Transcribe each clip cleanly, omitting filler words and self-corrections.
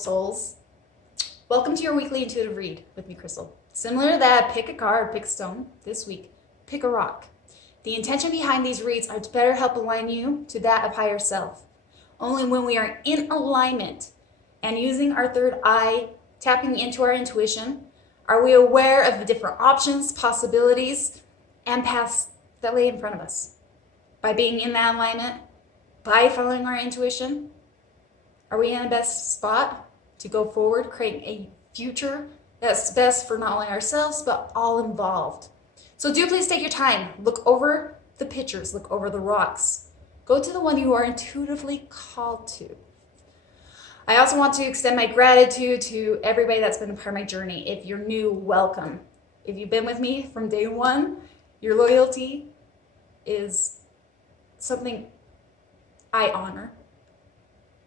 souls. Welcome to your weekly intuitive read with me, Crystal. Similar to that, pick a card, pick a stone. This week, pick a rock. The intention behind these reads are to better help align you to that of higher self. Only when we are in alignment and using our third eye, tapping into our intuition, are we aware of the different options, possibilities, and paths that lay in front of us. By being in that alignment, by following our intuition, are we in the best spot to go forward, creating a future that's best for not only ourselves, but all involved. So do please take your time. Look over the pictures, look over the rocks. Go to the one you are intuitively called to. I also want to extend my gratitude to everybody that's been a part of my journey. If you're new, welcome. If you've been with me from day one, your loyalty is something I honor,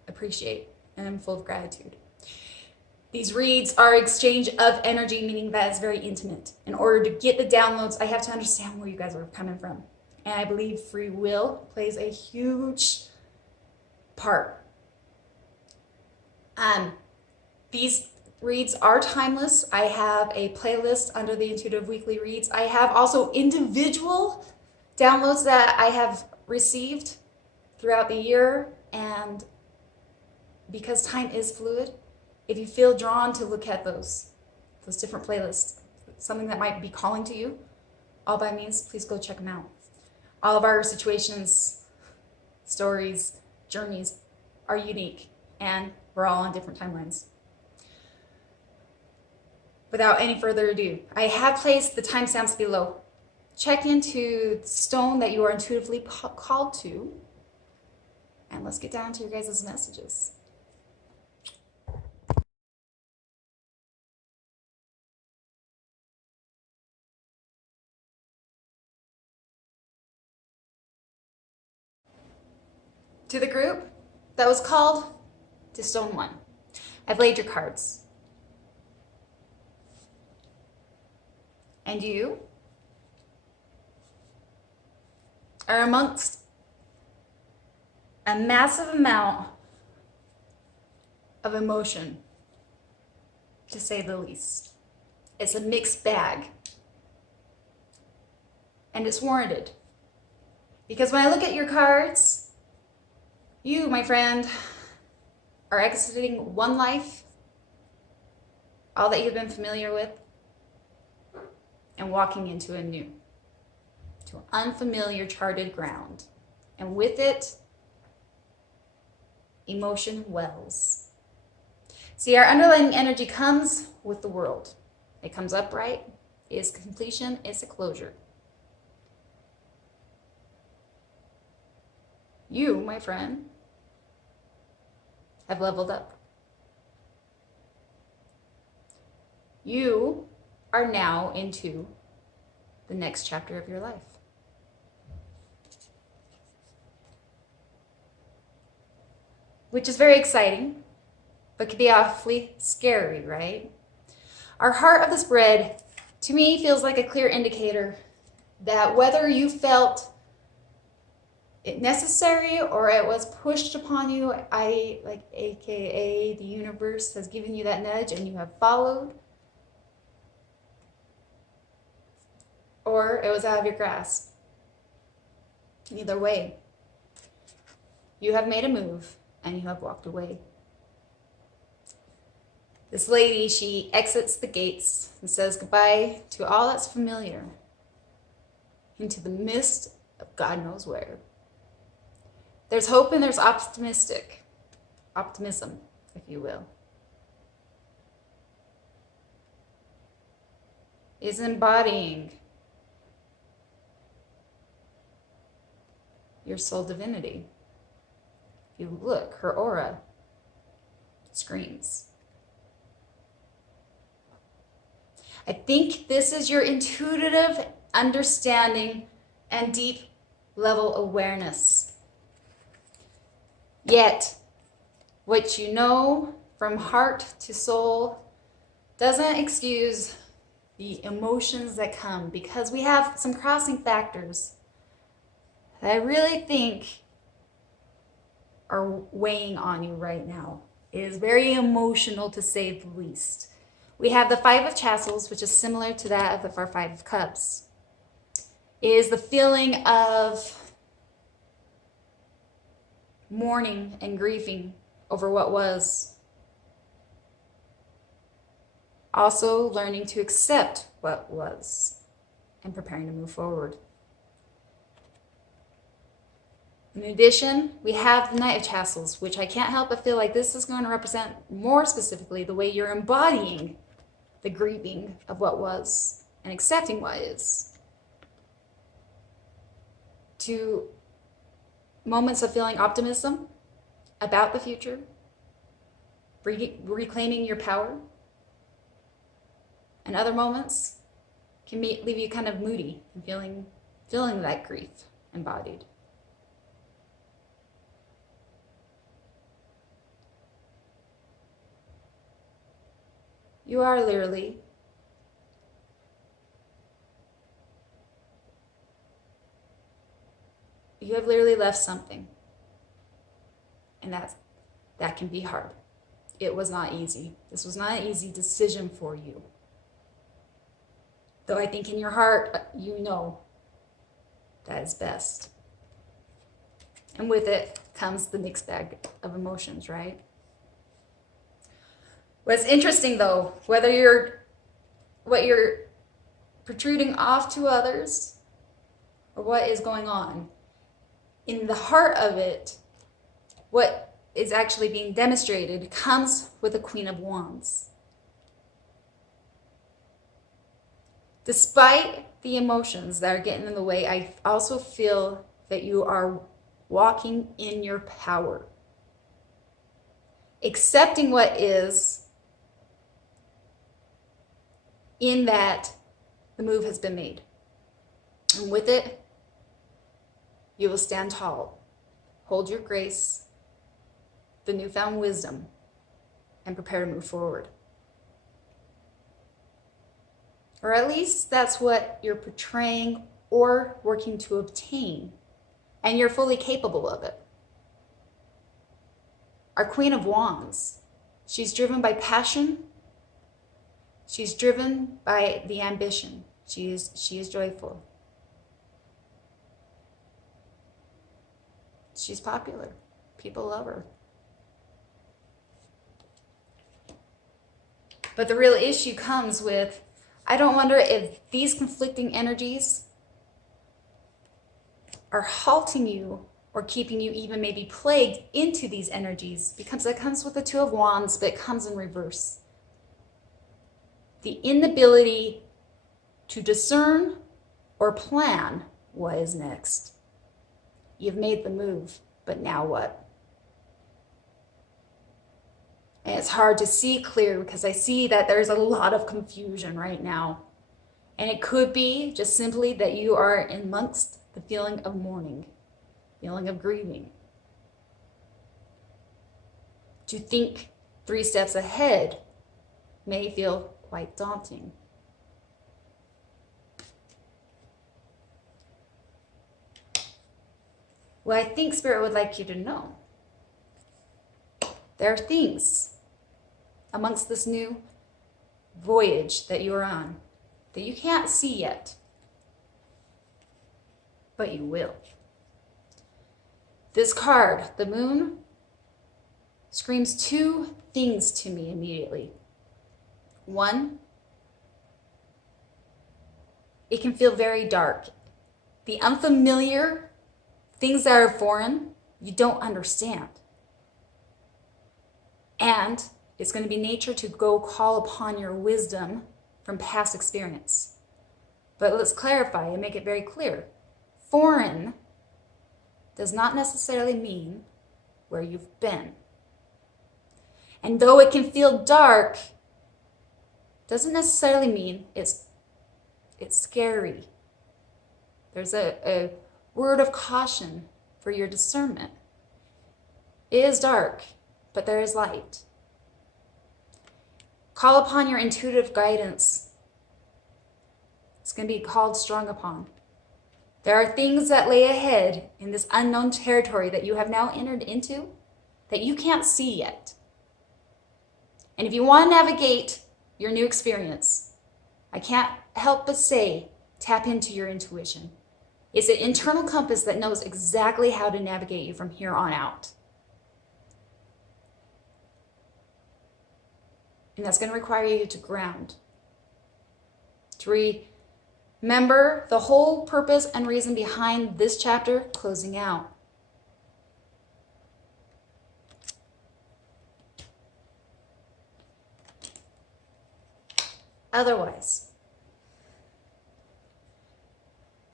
appreciate, and I'm full of gratitude. These reads are exchange of energy, meaning that it's very intimate. In order to get the downloads, I have to understand where you guys are coming from. And I believe free will plays a huge part. These reads are timeless. I have a playlist under the Intuitive Weekly Reads. I have also individual downloads that I have received throughout the year, and because time is fluid, if you feel drawn to look at those different playlists, something that might be calling to you, all by means, please go check them out. All of our situations, stories, journeys are unique, and we're all on different timelines. Without any further ado, I have placed the timestamps below. Check into the stone that you are intuitively called to, and let's get down to your guys' messages. To the group that was called to Stone 1, I've laid your cards. And you are amongst a massive amount of emotion, to say the least. It's a mixed bag. And it's warranted. Because when I look at your cards, you, my friend, are exiting one life, all that you've been familiar with, and walking into a new, to unfamiliar charted ground. And with it, emotion wells. See, our underlying energy comes with the world. It comes upright, it is completion, it's a closure. You, my friend, have leveled up. You are now into the next chapter of your life. Which is very exciting, but can be awfully scary, right? Our heart of the spread, to me, feels like a clear indicator that whether you felt it necessary or it was pushed upon you, AKA the universe has given you that nudge and you have followed, or it was out of your grasp. Either way, you have made a move and you have walked away. This lady, she exits the gates and says goodbye to all that's familiar into the mist of God knows where. There's hope and there's optimism, if you will. Is embodying your soul divinity. If you look, her aura screams. I think this is your intuitive understanding and deep level awareness. Yet, what you know from heart to soul doesn't excuse the emotions that come, because we have some crossing factors that I really think are weighing on you right now. It is very emotional, to say the least. We have the Five of Tassels, which is similar to that of the Five of Cups. It is the feeling of mourning and grieving over what was. Also learning to accept what was and preparing to move forward. In addition, we have the Knight of Tassels, which I can't help but feel like this is going to represent more specifically the way you're embodying the grieving of what was and accepting what is. To moments of feeling optimism about the future, reclaiming your power, and other moments can leave you kind of moody and feeling that grief embodied. You are literally you have literally left something, and that can be hard. It was not easy. This was not an easy decision for you. Though I think in your heart, you know that is best. And with it comes the mixed bag of emotions, right? What's interesting though, what you're protruding off to others, or what is going on, in the heart of it, what is actually being demonstrated comes with the Queen of Wands. Despite the emotions that are getting in the way, I also feel that you are walking in your power. Accepting what is, in that the move has been made. And with it, you will stand tall, hold your grace, the newfound wisdom, and prepare to move forward. Or at least that's what you're portraying or working to obtain, and you're fully capable of it. Our Queen of Wands, she's driven by passion. She's driven by the ambition. She is joyful. She's popular. People love her. But the real issue comes with, I don't wonder if these conflicting energies are halting you or keeping you even maybe plagued into these energies, because it comes with the Two of Wands, but it comes in reverse. The inability to discern or plan what is next. You've made the move, but now what? And it's hard to see clear because I see that there's a lot of confusion right now. And it could be just simply that you are amongst the feeling of mourning, feeling of grieving. To think 3 steps ahead may feel quite daunting. What I think Spirit would like you to know, there are things amongst this new voyage that you are on that you can't see yet, but you will. This card, the Moon, screams 2 things to me immediately. 1, it can feel very dark. The unfamiliar, things that are foreign, you don't understand. And it's going to be nature to go call upon your wisdom from past experience. But let's clarify and make it very clear. Foreign does not necessarily mean where you've been. And though it can feel dark, doesn't necessarily mean it's scary. There's a word of caution for your discernment. It is dark, but there is light. Call upon your intuitive guidance. It's going to be called strong upon. There are things that lay ahead in this unknown territory that you have now entered into that you can't see yet. And if you want to navigate your new experience, I can't help but say, tap into your intuition. It's an internal compass that knows exactly how to navigate you from here on out. And that's going to require you to ground, to remember the whole purpose and reason behind this chapter closing out. Otherwise,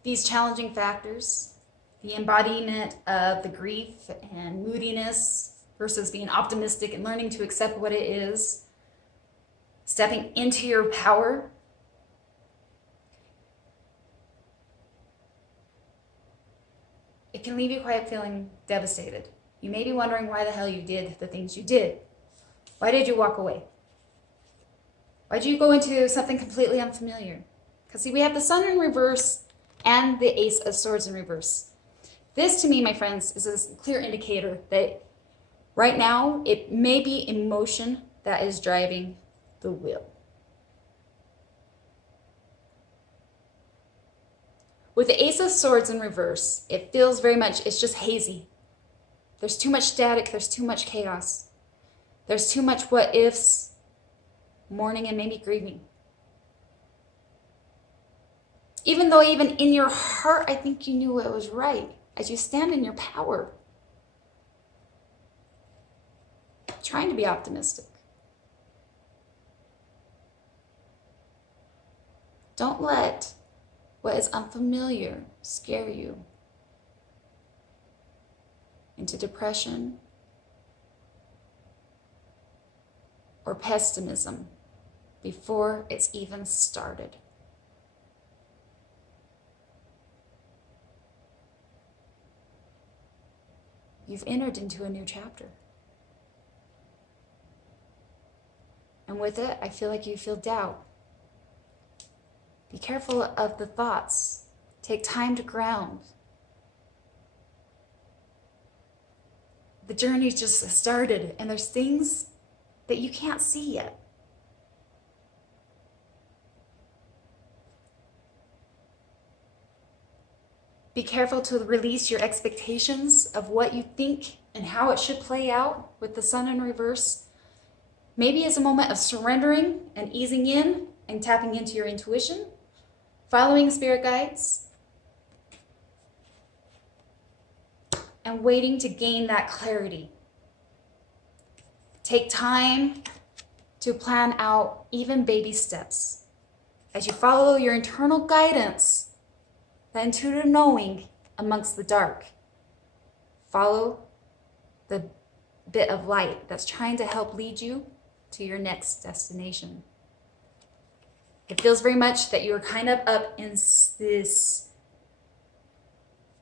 these challenging factors, the embodiment of the grief and moodiness versus being optimistic and learning to accept what it is, stepping into your power, it can leave you quite feeling devastated. You may be wondering why the hell you did the things you did. Why did you walk away? Why did you go into something completely unfamiliar? Because see, we have the Sun in reverse and the Ace of Swords in reverse. This, to me, my friends, is a clear indicator that right now it may be emotion that is driving the wheel. With the Ace of Swords in reverse, it feels very much, it's just hazy. There's too much static, there's too much chaos. There's too much what ifs, mourning and maybe grieving. Even though even in your heart, I think you knew it was right as you stand in your power. Trying to be optimistic. Don't let what is unfamiliar scare you into depression or pessimism before it's even started. You've entered into a new chapter. And with it, I feel like you feel doubt. Be careful of the thoughts. Take time to ground. The journey just started, and there's things that you can't see yet. Be careful to release your expectations of what you think and how it should play out with the Sun in reverse. Maybe it's a moment of surrendering and easing in and tapping into your intuition, following spirit guides, and waiting to gain that clarity. Take time to plan out even baby steps as you follow your internal guidance, the intuitive knowing amongst the dark. Follow the bit of light that's trying to help lead you to your next destination. It feels very much that you're kind of up in this,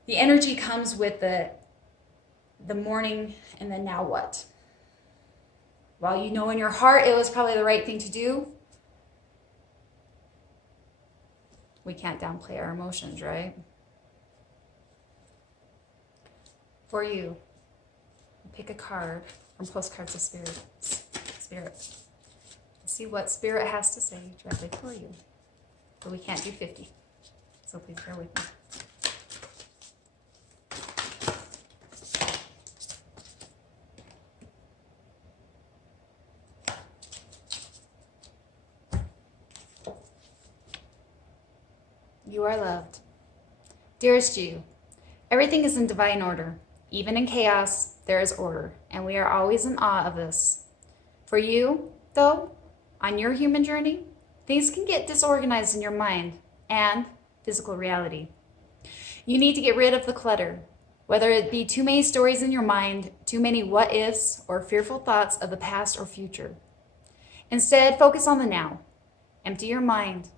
the energy comes with the morning and then now what? While you know in your heart it was probably the right thing to do, we can't downplay our emotions, right? For you, pick a card from Postcards of Spirit. See what Spirit has to say directly for you. But we can't do 50, so please bear with me. You are loved. Dearest you, everything is in divine order. Even in chaos, there is order, and we are always in awe of this. For you, though, on your human journey, things can get disorganized in your mind and physical reality. You need to get rid of the clutter, whether it be too many stories in your mind, too many what-ifs, or fearful thoughts of the past or future. Instead, focus on the now. Empty your mind.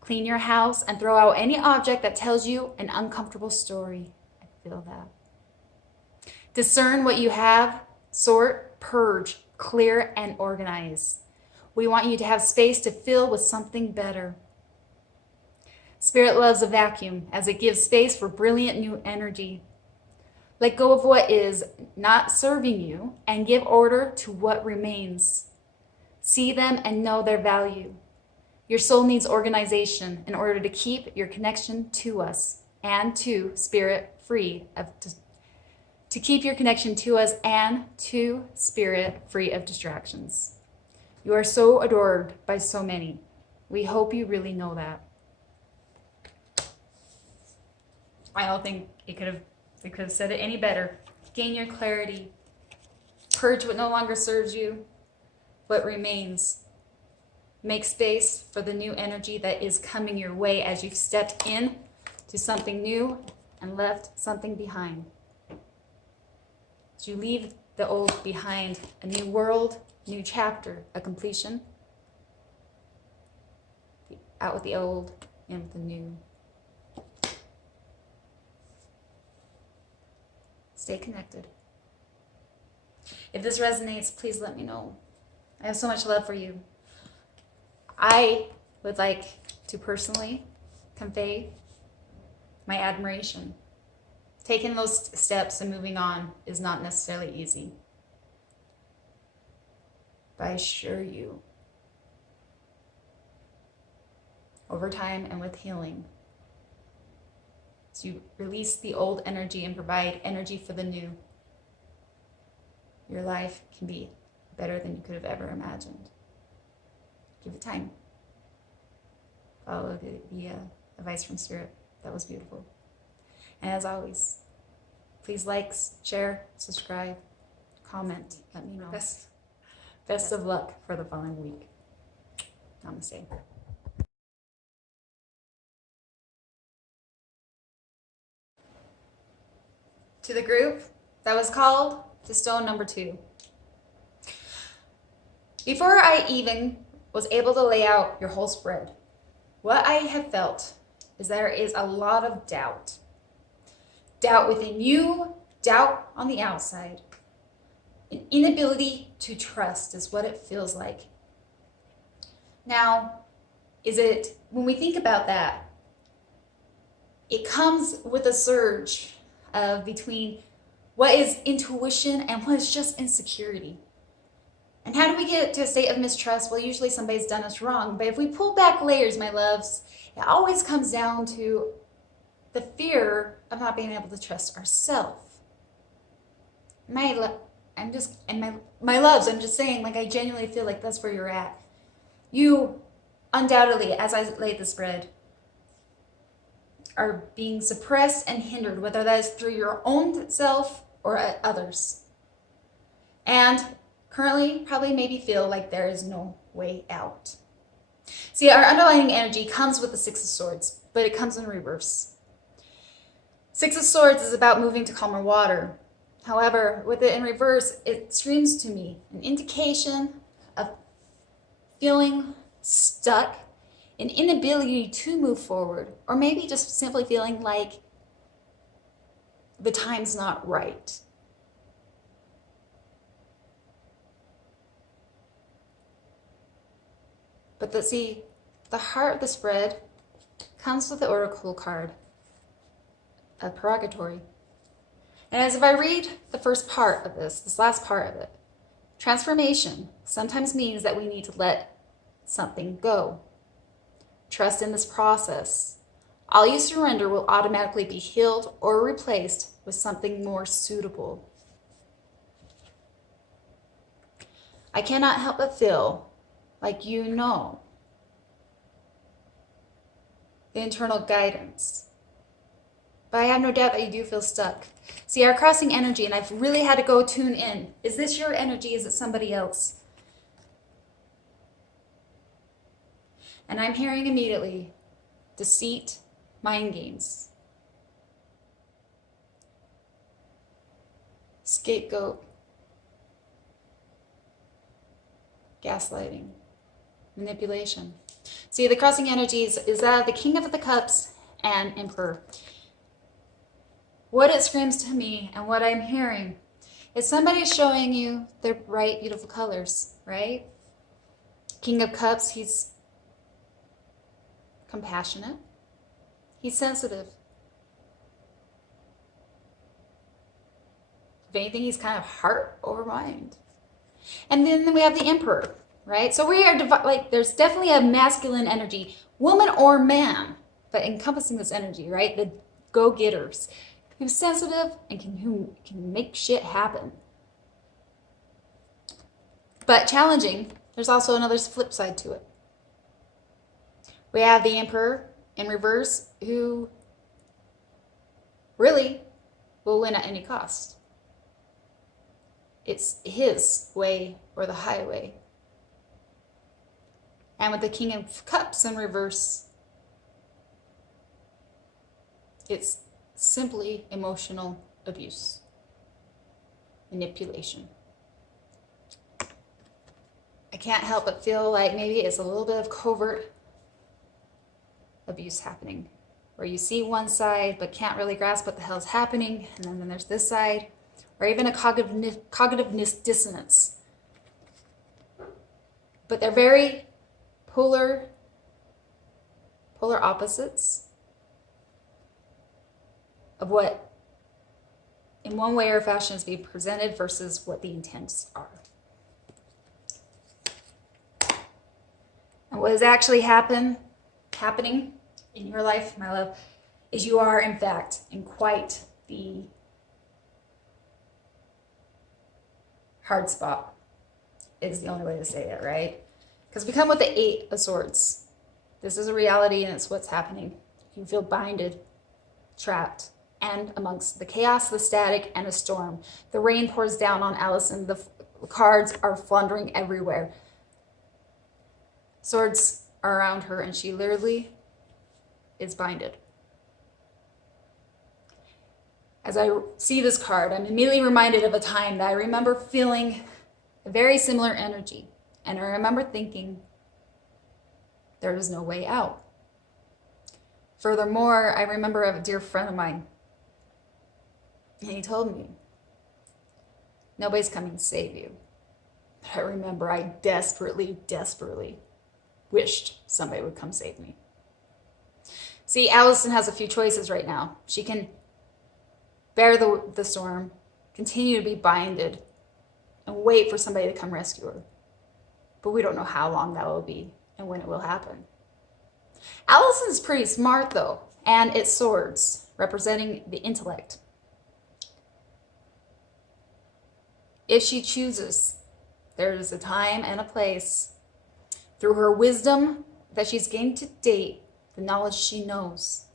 Clean your house and throw out any object that tells you an uncomfortable story. I feel that. Discern what you have, sort, purge, clear, and organize. We want you to have space to fill with something better. Spirit loves a vacuum as it gives space for brilliant new energy. Let go of what is not serving you and give order to what remains. See them and know their value. Your soul needs organization in order to keep your connection to us and to spirit free of to keep your connection to us and to spirit free of distractions. You are so adored by so many. We hope you really know that. I don't think they could have said it any better. Gain your clarity. Purge what no longer serves you. What remains. Make space for the new energy that is coming your way as you've stepped in to something new and left something behind. As you leave the old behind, a new world, new chapter, a completion. Out with the old, in with the new. Stay connected. If this resonates, please let me know. I have so much love for you. I would like to personally convey my admiration. Taking those steps and moving on is not necessarily easy. But I assure you, over time and with healing, as you release the old energy and provide energy for the new, your life can be better than you could have ever imagined. Give it time. Follow the advice from Spirit. That was beautiful. And as always, please like, share, subscribe, comment. Let me know. Best of luck for the following week. Namaste. To the group that was called to stone number 2. Before I even was able to lay out your whole spread, what I have felt is there is a lot of doubt. Doubt within you, doubt on the outside. An inability to trust is what it feels like. Now, when we think about that, it comes with a surge of between what is intuition and what is just insecurity. And how do we get to a state of mistrust? Well, usually somebody's done us wrong. But if we pull back layers, my loves, it always comes down to the fear of not being able to trust ourselves. My loves, I'm just saying, like, I genuinely feel like that's where you're at. You, undoubtedly, as I laid the spread, are being suppressed and hindered, whether that is through your own self or others. And currently, probably maybe feel like there is no way out. See, our underlying energy comes with the 6 of Swords, but it comes in reverse. 6 of Swords is about moving to calmer water. However, with it in reverse, it screams to me an indication of feeling stuck, an inability to move forward, or maybe just simply feeling like the time's not right. But the heart of the spread comes with the Oracle card of Purgatory. And as if I read the first part of this last part of it, transformation sometimes means that we need to let something go. Trust in this process. All you surrender will automatically be healed or replaced with something more suitable. I cannot help but feel like you know the internal guidance. But I have no doubt that you do feel stuck. See, our crossing energy, and I've really had to go tune in. Is this your energy? Is it somebody else? And I'm hearing immediately deceit, mind games, scapegoat, gaslighting, manipulation. See, the crossing energies is that the King of the Cups and Emperor. What it screams to me and what I'm hearing is somebody showing you their bright, beautiful colors, right? King of Cups, he's compassionate. He's sensitive. If anything, he's kind of heart over mind. And then we have the Emperor. right? So we are, like, there's definitely a masculine energy, woman or man, but encompassing this energy, right? The go-getters, who's sensitive and who can make shit happen. But challenging, there's also another flip side to it. We have the Emperor in reverse, who really will win at any cost. It's his way or the highway. And with the King of Cups in reverse, it's simply emotional abuse, manipulation. I can't help but feel like maybe it's a little bit of covert abuse happening, where you see one side but can't really grasp what the hell's happening, and then there's this side, or even a cognitive dissonance. But they're very polar opposites of what, in one way or fashion, is being presented versus what the intents are. And what is actually happening in your life, my love, is you are, in fact, in quite the hard spot, is the only way to say it, right? Because we come with the 8 of Swords. This is a reality, and it's what's happening. You feel binded, trapped, and amongst the chaos, the static, and a storm. The rain pours down on Allison. The cards are floundering everywhere. Swords are around her, and she literally is binded. As I see this card, I'm immediately reminded of a time that I remember feeling a very similar energy. And I remember thinking, there is no way out. Furthermore, I remember a dear friend of mine, and he told me, nobody's coming to save you. But I remember I desperately wished somebody would come save me. See, Allison has a few choices right now. She can bear the storm, continue to be binded, and wait for somebody to come rescue her. But we don't know how long that will be and when it will happen. Allison's pretty smart, though, and it's swords, representing the intellect. If she chooses, there is a time and a place, through her wisdom that she's gained to date, the knowledge she knows,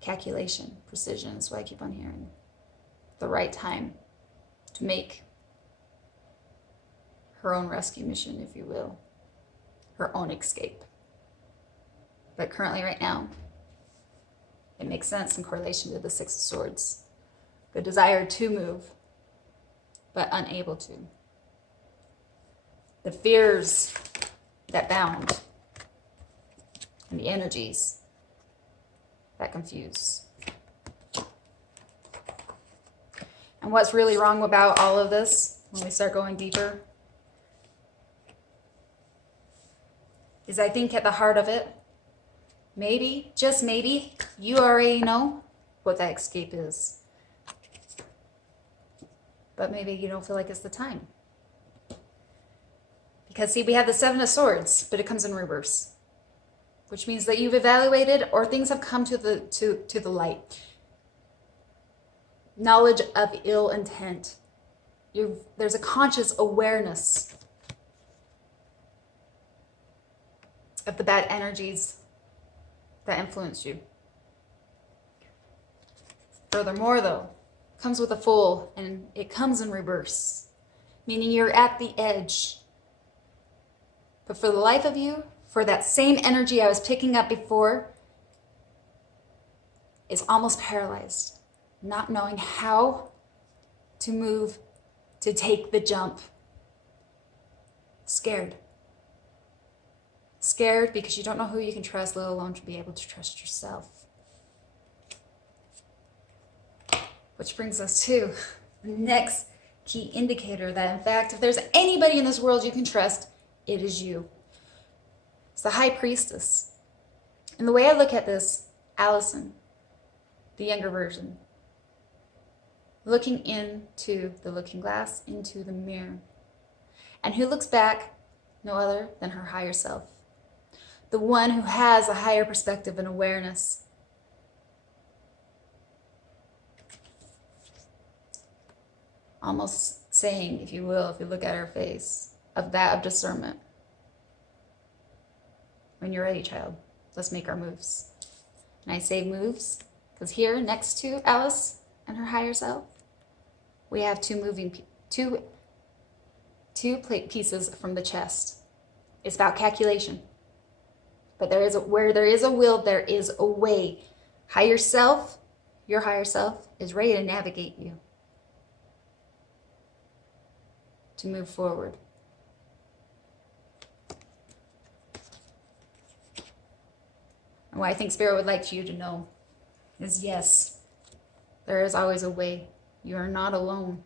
calculation, precision is what I keep on hearing, the right time to make her own rescue mission, if you will, her own escape. But currently, right now, it makes sense in correlation to the 6 of Swords. The desire to move, but unable to. The fears that bound, and the energies that confuse. And what's really wrong about all of this, when we start going deeper, is I think at the heart of it, maybe, just maybe, you already know what that escape is. But maybe you don't feel like it's the time. Because see, we have the 7 of Swords, but it comes in reverse, which means that you've evaluated, or things have come to the light. Knowledge of ill intent. There's a conscious awareness of the bad energies that influence you. Furthermore, though, comes with a Fool, and it comes in reverse, meaning you're at the edge. But for the life of you, for that same energy I was picking up before, is almost paralyzed, not knowing how to move, to take the jump. Scared. Scared because you don't know who you can trust, let alone to be able to trust yourself. Which brings us to the next key indicator that, in fact, if there's anybody in this world you can trust, it is you. It's the High Priestess. And the way I look at this, Allison, the younger version, looking into the looking glass, into the mirror, and who looks back no other than her higher self. The one who has a higher perspective and awareness. Almost saying, if you will, if you look at her face, of that of discernment. When you're ready, child, let's make our moves. And I say moves because here next to Alice and her higher self, we have two pieces from the chest. It's about calculation. But where there is a will, there is a way. Higher self, your higher self, is ready to navigate you. To move forward. And what I think Spirit would like you to know is yes, there is always a way. You are not alone.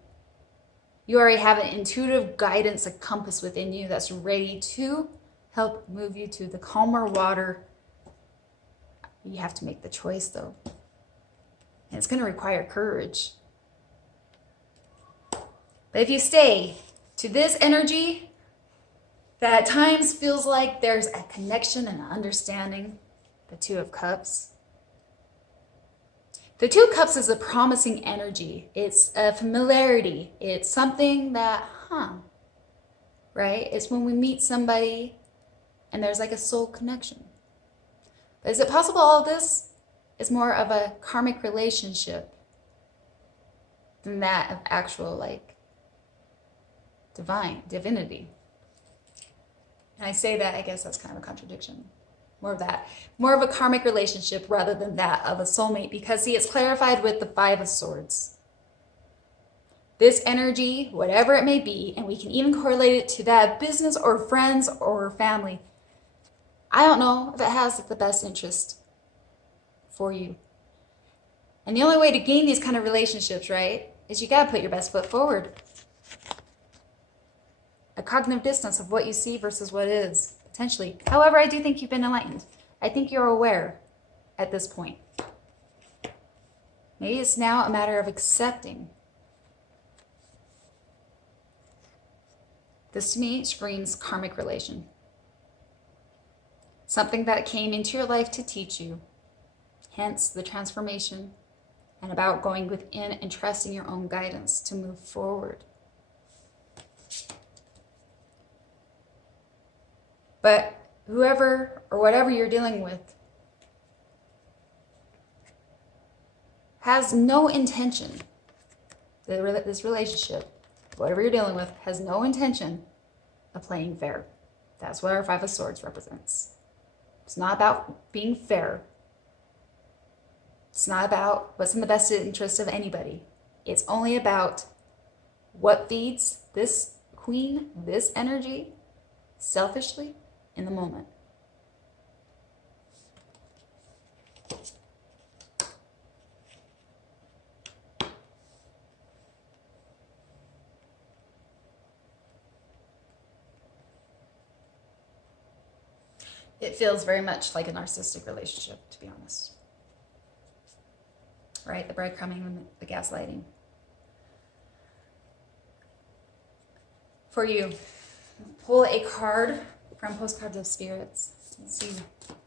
You already have an intuitive guidance, a compass within you that's ready to help move you to the calmer water. You have to make the choice though. And it's going to require courage. But if you stay to this energy that at times feels like there's a connection and an understanding, the Two of Cups. The Two of Cups is a promising energy. It's a familiarity. It's something that, right? It's when we meet somebody and there's like a soul connection. But is it possible all of this is more of a karmic relationship than that of actual like divinity? And I say that, I guess that's kind of a contradiction. More of that. More of a karmic relationship rather than that of a soulmate. Because see, it's clarified with the Five of Swords. This energy, whatever it may be, and we can even correlate it to that business or friends or family. I don't know if it has the best interest for you. And the only way to gain these kind of relationships, right, is you got to put your best foot forward. A cognitive distance of what you see versus what is, potentially. However, I do think you've been enlightened. I think you're aware at this point. Maybe it's now a matter of accepting. This to me screams karmic relation. Something that came into your life to teach you. Hence the transformation and about going within and trusting your own guidance to move forward. But whoever or whatever you're dealing with has no intention, this relationship, whatever you're dealing with, has no intention of playing fair. That's what our Five of Swords represents. It's not about being fair. It's not about what's in the best interest of anybody. It's only about what feeds this queen, this energy, selfishly, in the moment. It feels very much like a narcissistic relationship, to be honest. Right? The breadcrumbing and the gaslighting. For you, pull a card from Postcards of Spirits. Let's see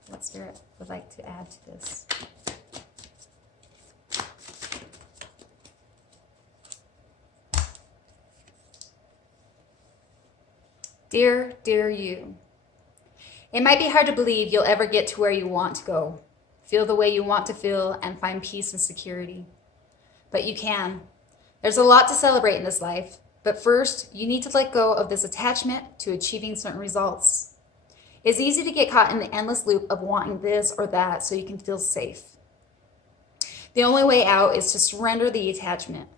what Spirit would like to add to this. Dear, dear you. It might be hard to believe you'll ever get to where you want to go, feel the way you want to feel, and find peace and security. But you can. There's a lot to celebrate in this life, but first, you need to let go of this attachment to achieving certain results. It's easy to get caught in the endless loop of wanting this or that so you can feel safe. The only way out is to surrender the attachment.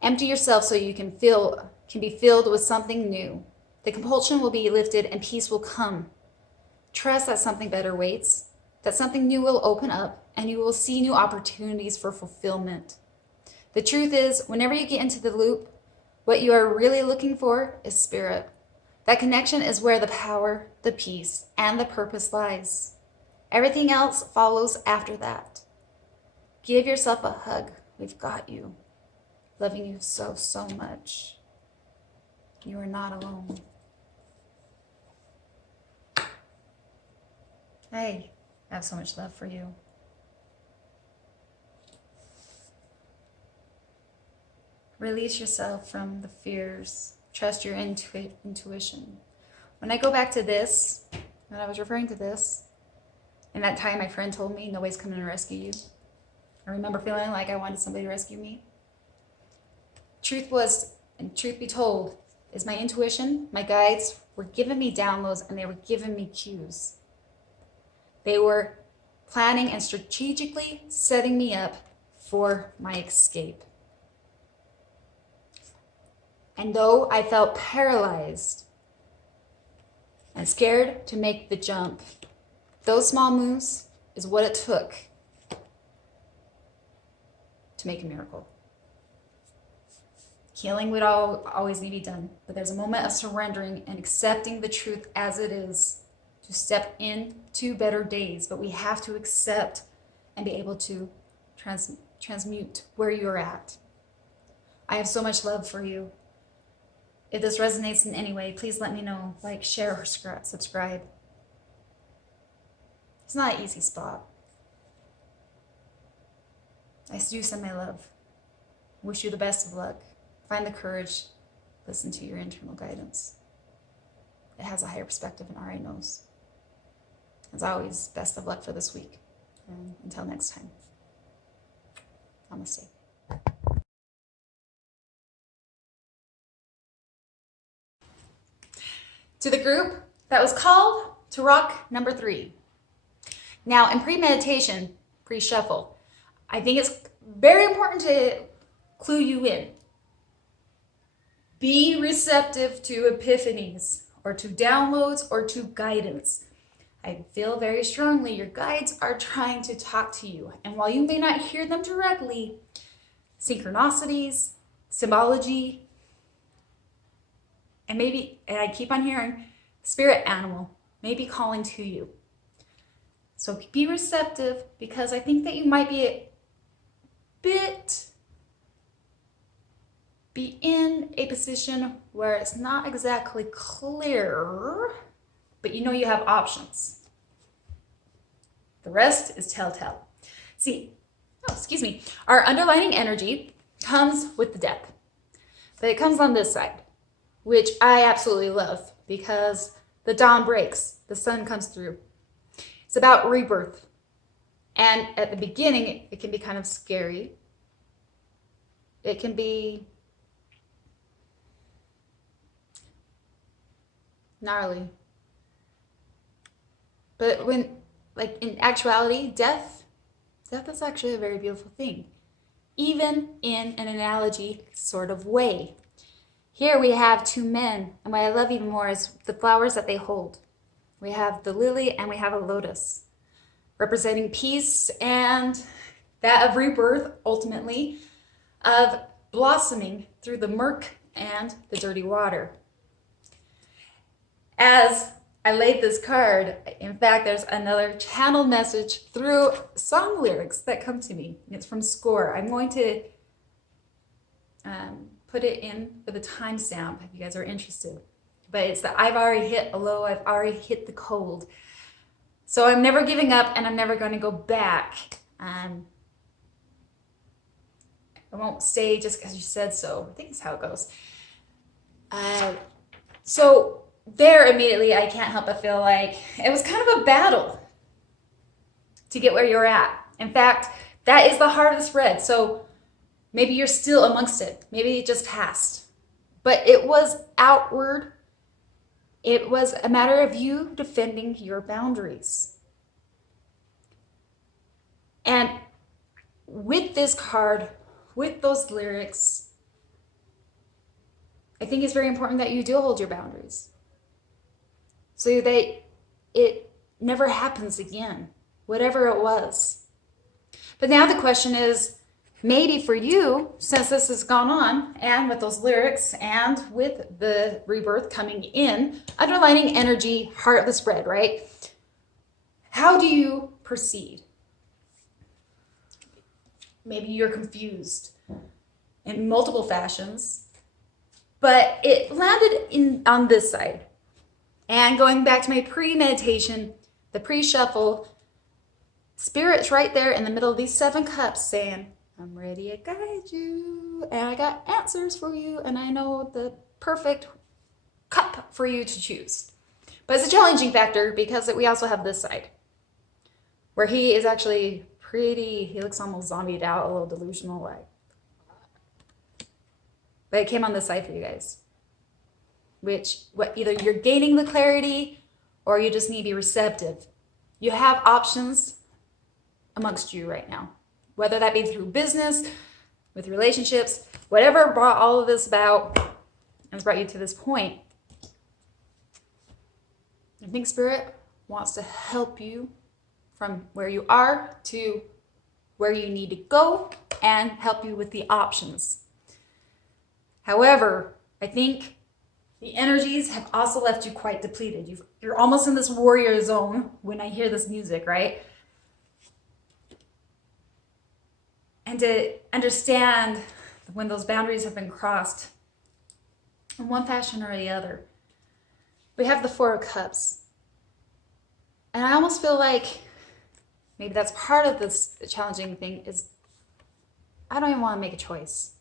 Empty yourself so you can be filled with something new. The compulsion will be lifted and peace will come. Trust that something better waits, that something new will open up, and you will see new opportunities for fulfillment. The truth is, whenever you get into the loop, what you are really looking for is spirit. That connection is where the power, the peace, and the purpose lies. Everything else follows after that. Give yourself a hug. We've got you. Loving you so, so much. You are not alone. I have so much love for you. Release yourself from the fears. Trust your intuition. When I go back to this, when I was referring to this, and that time my friend told me nobody's coming to rescue you, I remember feeling like I wanted somebody to rescue me. Truth was, and truth be told, is my intuition, my guides were giving me downloads and they were giving me cues. They were planning and strategically setting me up for my escape. And though I felt paralyzed and scared to make the jump, those small moves is what it took to make a miracle. Healing would always need to be done, but there's a moment of surrendering and accepting the truth as it is to step into better days. But we have to accept and be able to transmute where you're at. I have so much love for you. If this resonates in any way, please let me know. Like, share, or subscribe. It's not an easy spot. I do send my love. Wish you the best of luck. Find the courage. Listen to your internal guidance. It has a higher perspective and already knows. As always, best of luck for this week. And until next time, namaste. To the group that was called to rock number 3. Now, in pre-meditation, pre-shuffle, I think it's very important to clue you in. Be receptive to epiphanies or to downloads or to guidance. I feel very strongly your guides are trying to talk to you. And while you may not hear them directly, synchronicities, symbology, and I keep on hearing spirit animal may be calling to you. So be receptive, because I think that you might be in a position where it's not exactly clear, but you know you have options. The rest is telltale. Our underlining energy comes with the depth, but it comes on this side, which I absolutely love because the dawn breaks, the sun comes through. It's about rebirth. And at the beginning, it can be kind of scary. It can be gnarly. But in actuality, death is actually a very beautiful thing, even in an analogy sort of way. Here we have 2 men, and what I love even more is the flowers that they hold. We have the lily and we have a lotus, representing peace and that of rebirth, ultimately, of blossoming through the murk and the dirty water. As I laid this card, in fact, there's another channel message through song lyrics that come to me. It's from Score. I'm going to put it in for the timestamp if you guys are interested. But it's that I've already hit a low, I've already hit the cold. So I'm never giving up and I'm never going to go back. I won't stay just because you said so. I think it's how it goes. So there immediately I can't help but feel like it was kind of a battle to get where you're at. In fact, that is the heart of the spread. So maybe you're still amongst it. Maybe it just passed. But it was outward. It was a matter of you defending your boundaries. And with this card, with those lyrics, I think it's very important that you do hold your boundaries so that it never happens again, whatever it was. But now the question is, maybe for you, since this has gone on, and with those lyrics, and with the rebirth coming in, underlining energy, heart of the spread, right? How do you proceed? Maybe you're confused in multiple fashions, but it landed on this side. And going back to my pre-meditation, the pre-shuffle, Spirit's right there in the middle of these 7 cups saying, I'm ready to guide you, and I got answers for you, and I know the perfect cup for you to choose. But it's a challenging factor because we also have this side where he is actually he looks almost zombied out, a little delusional, like. But it came on this side for you guys. Either you're gaining the clarity or you just need to be receptive. You have options amongst you right now, whether that be through business, with relationships, whatever brought all of this about and has brought you to this point. I think Spirit wants to help you from where you are to where you need to go and help you with the options. However, I think the energies have also left you quite depleted. You're almost in this warrior zone when I hear this music, right? And to understand when those boundaries have been crossed in one fashion or the other. We have the 4 of Cups. And I almost feel like maybe that's part of this challenging thing is I don't even want to make a choice.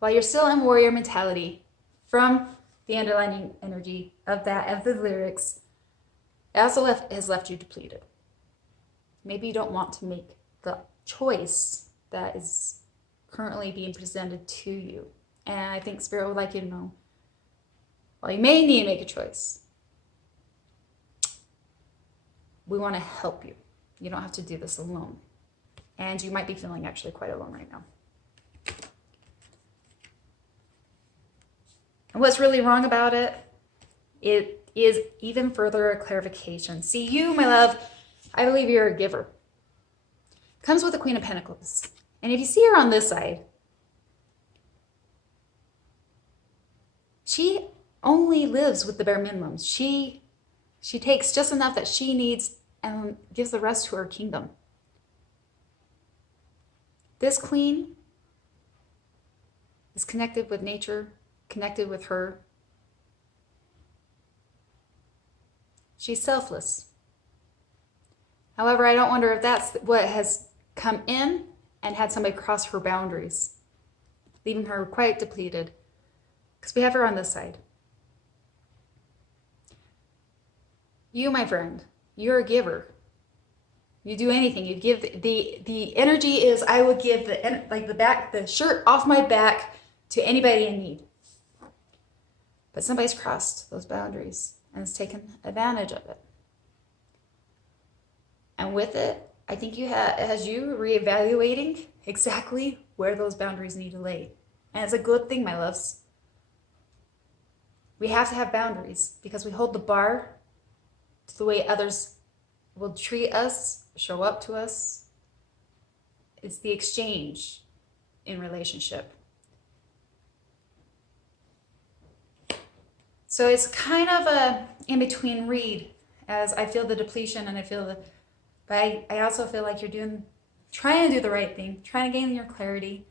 While you're still in warrior mentality from the underlying energy of the lyrics, it also has left you depleted. Maybe you don't want to make the choice that is currently being presented to you. And I think Spirit would like you to know, well, you may need to make a choice. We want to help you. You don't have to do this alone. And you might be feeling actually quite alone right now. And what's really wrong about it is even further clarification. See, you, my love, I believe you're a giver. Comes with the Queen of Pentacles. And if you see her on this side, she only lives with the bare minimums. She takes just enough that she needs and gives the rest to her kingdom. This queen is connected with nature, connected with her. She's selfless. However, I don't wonder if that's what has come in and had somebody cross her boundaries, leaving her quite depleted. Because we have her on this side. You, my friend, you're a giver. You do anything. You give the energy is I would give the shirt off my back to anybody in need. But somebody's crossed those boundaries and has taken advantage of it. And with it, I think it has you reevaluating exactly where those boundaries need to lay. And it's a good thing, my loves. We have to have boundaries because we hold the bar to the way others will treat us, show up to us. It's the exchange in relationship. So it's kind of a in-between read as I feel the depletion and but I also feel like you're trying to do the right thing, trying to gain your clarity.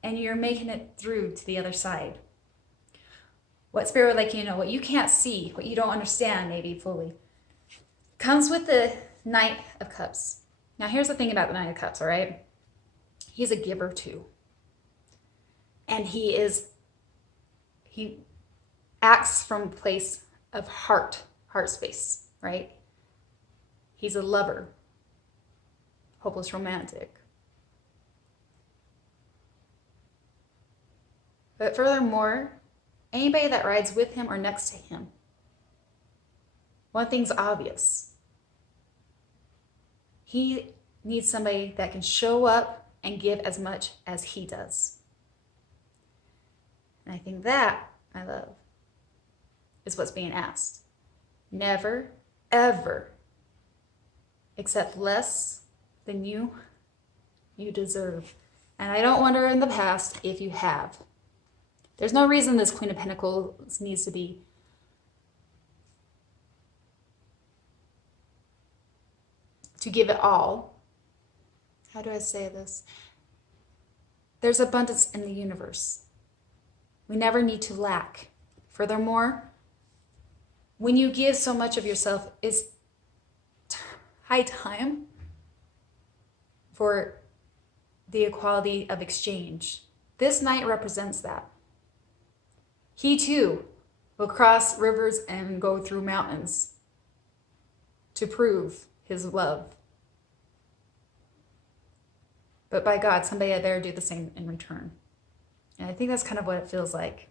And you're making it through to the other side. What Spirit would like you to know, what you can't see, what you don't understand maybe fully, comes with the Knight of Cups. Now here's the thing about the Knight of Cups, all right? He's a giver too. And he acts from a place of heart space, right? He's a lover, hopeless romantic. But furthermore, anybody that rides with him or next to him, one thing's obvious. He needs somebody that can show up and give as much as he does. And I think that, my love, is what's being asked. Never, ever accept less than you deserve. And I don't wonder in the past if you have. There's no reason this Queen of Pentacles needs to be to give it all. How do I say this? There's abundance in the universe. We never need to lack. Furthermore, When you give so much of yourself, it's high time for the equality of exchange. This knight represents that. He too will cross rivers and go through mountains to prove his love. But by God, somebody out there do the same in return. And I think that's kind of what it feels like.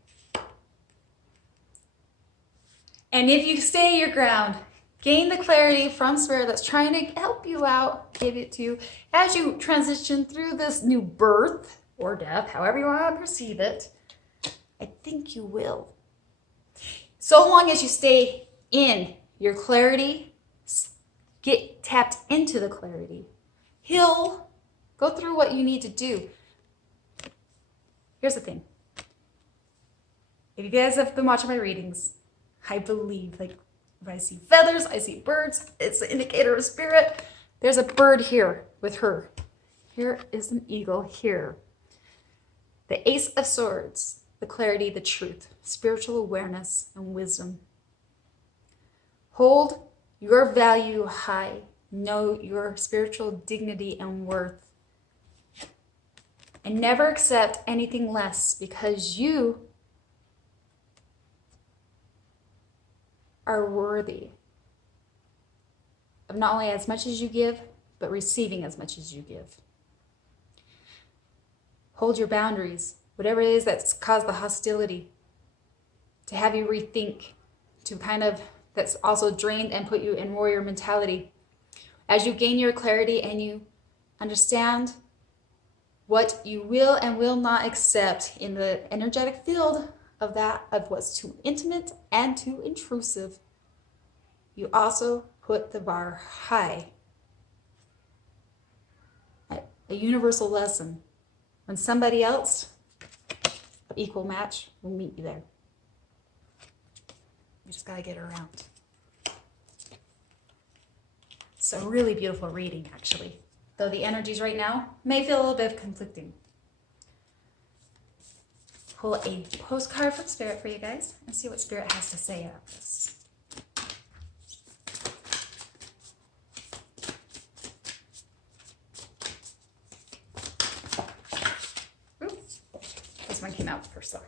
And if you stay your ground, gain the clarity from Spirit that's trying to help you out, give it to you as you transition through this new birth or death, however you want to perceive it, I think you will. So long as you stay in your clarity, get tapped into the clarity, heal, go through what you need to do. Here's the thing. If you guys have been watching my readings, I believe, like, if I see feathers, I see birds, it's an indicator of spirit. There's a bird here with her. Here is an eagle here. The Ace of Swords, the clarity, the truth, spiritual awareness, and wisdom. Hold your value high. Know your spiritual dignity and worth. And never accept anything less, because you are worthy of not only as much as you give, but receiving as much as you give. Hold your boundaries, whatever it is that's caused the hostility, to have you rethink, to kind of, that's also drained and put you in warrior mentality. As you gain your clarity and you understand what you will and will not accept in the energetic field of that, of what's too intimate and too intrusive, you also put the bar high. A universal lesson. When somebody else, of equal match, will meet you there. You just gotta get around. So really beautiful reading, actually. Though the energies right now may feel a little bit conflicting. Pull a postcard from Spirit for you guys and see what Spirit has to say about this. This one came out first though.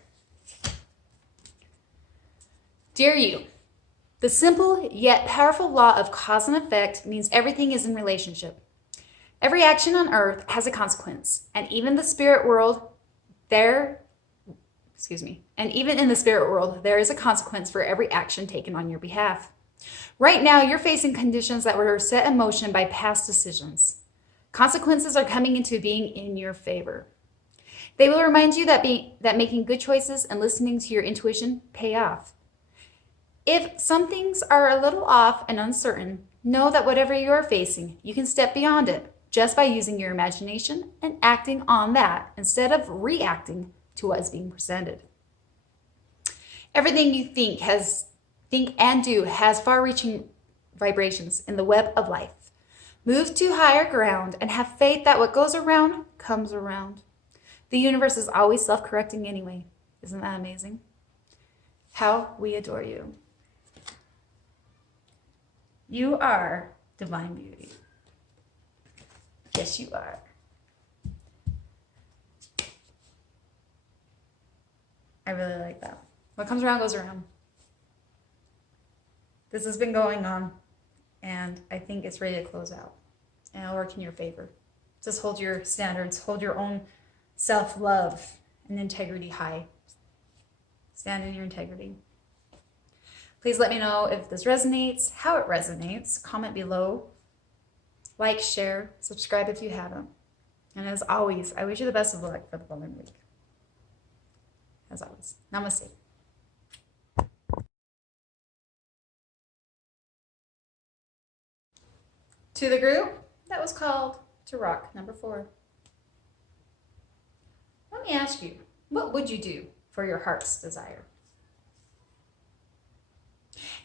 Dear you, the simple yet powerful law of cause and effect means everything is in relationship. Every action on earth has a consequence, and even in the spirit world, there is a consequence for every action taken on your behalf. Right now, you're facing conditions that were set in motion by past decisions. Consequences are coming into being in your favor. They will remind you that making good choices and listening to your intuition pay off. If some things are a little off and uncertain, know that whatever you are facing, you can step beyond it just by using your imagination and acting on that instead of reacting to what is being presented. Everything you think and do has far-reaching vibrations in the web of life. Move to higher ground and have faith that what goes around comes around. The universe is always self-correcting anyway. Isn't that amazing? How we adore you. You are divine beauty. Yes, you are. I really like that. What comes around goes around. This has been going on, and I think it's ready to close out. And it'll work in your favor. Just hold your standards, hold your own self-love and integrity high. Stand in your integrity. Please let me know if this resonates, how it resonates. Comment below. Like, share, subscribe if you haven't. And as always, I wish you the best of luck for the following week. As always, namaste. To the group, that was called To Rock, number 4. Let me ask you, what would you do for your heart's desire?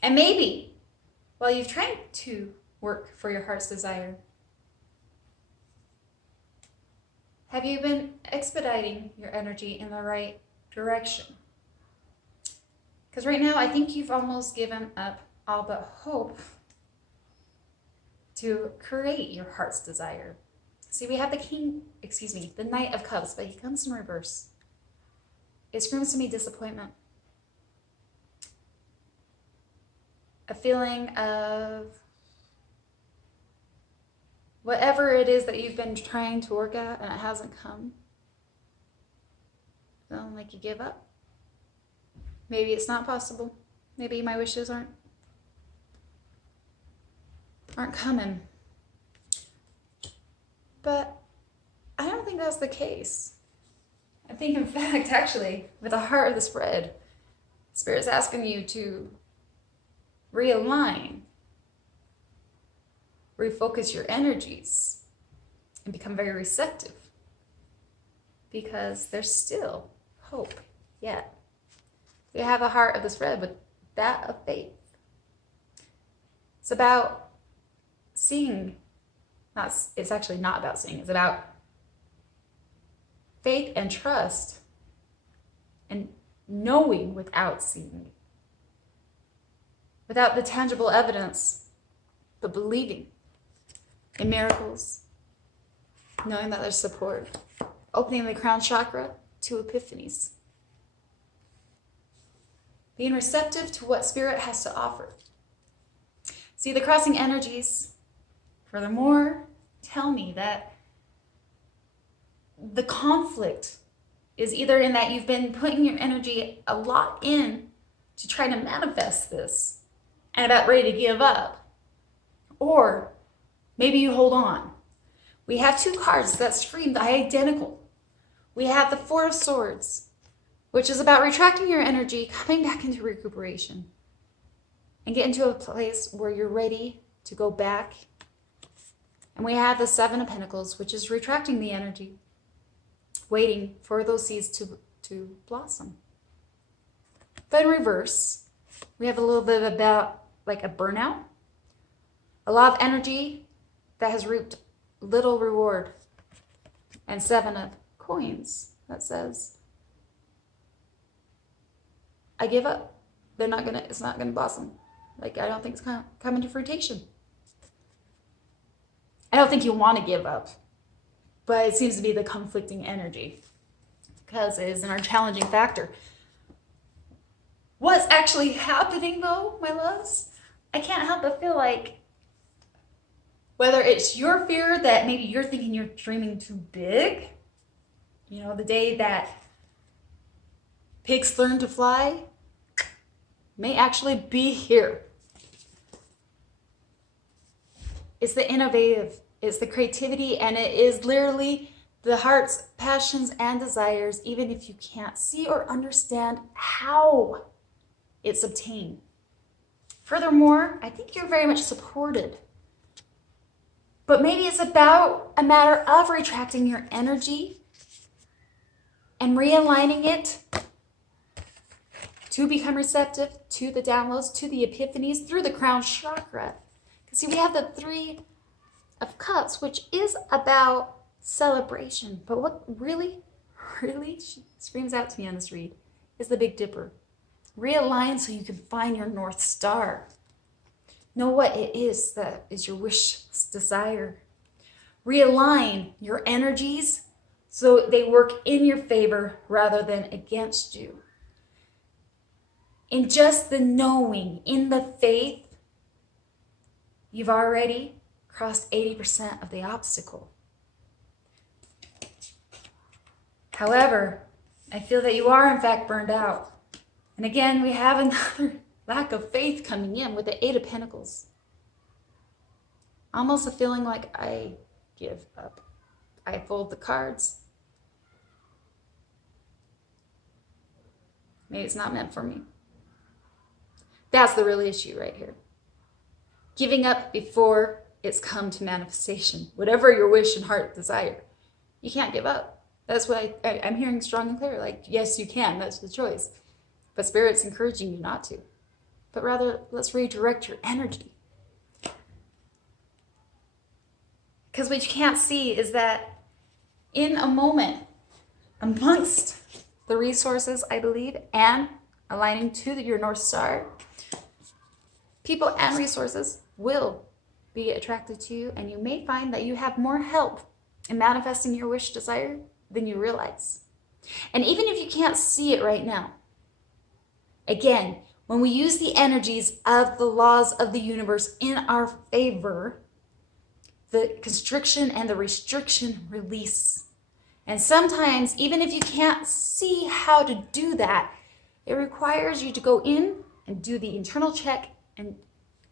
And maybe, while you've tried to work for your heart's desire, have you been expediting your energy in the right direction? Because right now, I think you've almost given up all but hope to create your heart's desire. See, we have the Knight of Cups, but he comes in reverse. It screams to me disappointment. A feeling of whatever it is that you've been trying to work at and it hasn't come. Feeling like you give up. Maybe it's not possible. Maybe my wishes aren't coming. But I don't think that's the case. I think, in fact, actually, with the heart of the spread, Spirit's asking you to realign, refocus your energies, and become very receptive. Because there's still hope yet. We have a heart of the spread with that of faith. It's about seeing. It's actually not about seeing. It's about faith and trust and knowing without seeing. Without the tangible evidence, but believing in miracles, knowing that there's support. Opening the crown chakra to epiphanies. Being receptive to what Spirit has to offer. See, the crossing energies, furthermore, tell me that the conflict is either in that you've been putting your energy a lot in to try to manifest this and about ready to give up, or maybe you hold on. We have two cards that scream identical. We have the Four of Swords, which is about retracting your energy, coming back into recuperation, and get into a place where you're ready to go back. And we have the Seven of Pentacles, which is retracting the energy, waiting for those seeds to blossom. But in reverse, we have a little bit about like a burnout, a lot of energy that has reaped little reward, and Seven of Coins that says, I give up. It's not gonna blossom. Like, I don't think it's coming to fruition. I don't think you want to give up, but it seems to be the conflicting energy because it is our challenging factor. What's actually happening though, my loves? I can't help but feel like whether it's your fear that maybe you're thinking you're dreaming too big, you know, the day that pigs learn to fly may actually be here. It's the innovative, it's the creativity, and it is literally the heart's passions and desires, even if you can't see or understand how it's obtained. Furthermore, I think you're very much supported. But maybe it's about a matter of retracting your energy and realigning it to become receptive to the downloads, to the epiphanies through the crown chakra. Because see, we have the Three of Cups, which is about celebration. But what really screams out to me on this read is the Big Dipper. Realign so you can find your North Star. Know what it is that is your wish, desire. Realign your energies so they work in your favor rather than against you. In just the knowing, in the faith, you've already crossed 80% of the obstacle. However, I feel that you are in fact burned out. And again, we have another lack of faith coming in with the Eight of Pentacles. Almost a feeling like I give up. I fold the cards. Maybe it's not meant for me. That's the real issue right here. Giving up before it's come to manifestation. Whatever your wish and heart desire, you can't give up. That's what I'm hearing strong and clear. Like, yes, you can. That's the choice. But Spirit's encouraging you not to. But rather, let's redirect your energy. Because what you can't see is that in a moment, amongst the resources, I believe, and aligning to your North Star, people and resources will be attracted to you, and you may find that you have more help in manifesting your wish desire than you realize. And even if you can't see it right now, again, when we use the energies of the laws of the universe in our favor, the constriction and the restriction release. And sometimes, even if you can't see how to do that, it requires you to go in and do the internal check and